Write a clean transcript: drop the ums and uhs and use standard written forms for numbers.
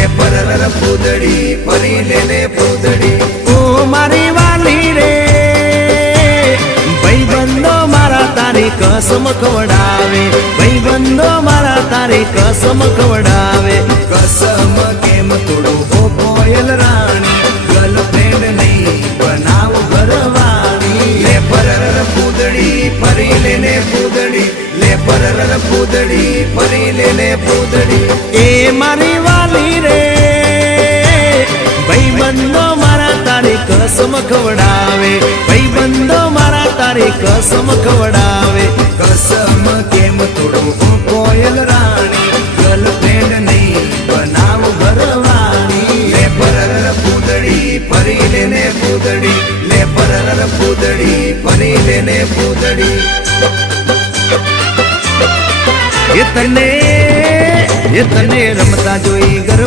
લે પરર પૂદડી ફરી લે પૂદડી ઓ મારી વાલી રે ભાઈબંધો મારા તારી કસમ ખવડાવે ભાઈબંધો મારા તારી કસમ ખવડાવે કસમ કેમ તોડું હો કોયલ રાણી ગર્લફ્રેન્ડ નહીં બનાવ ઘરવાળી લે પરર પૂદડી ફરી લે પૂદડી લે પરર પૂદડી ફરી લે પૂદડી એ મારી વાલી રે ભાઈબંધો મારા તારી કસમ ખવડાવે ભાઈબંધો મારા તારી કસમ ખવડાવે કસમ કેમ તોડું હો કોયલ રાણી ગર્લફ્રેન્ડ નહીં બનાવ ઘરવાળી લે પરર પૂદડી ફરી લે પૂદડી લે પરર પૂદડી ફરી લે પૂદડી એ તને રમતા જોઈ ગર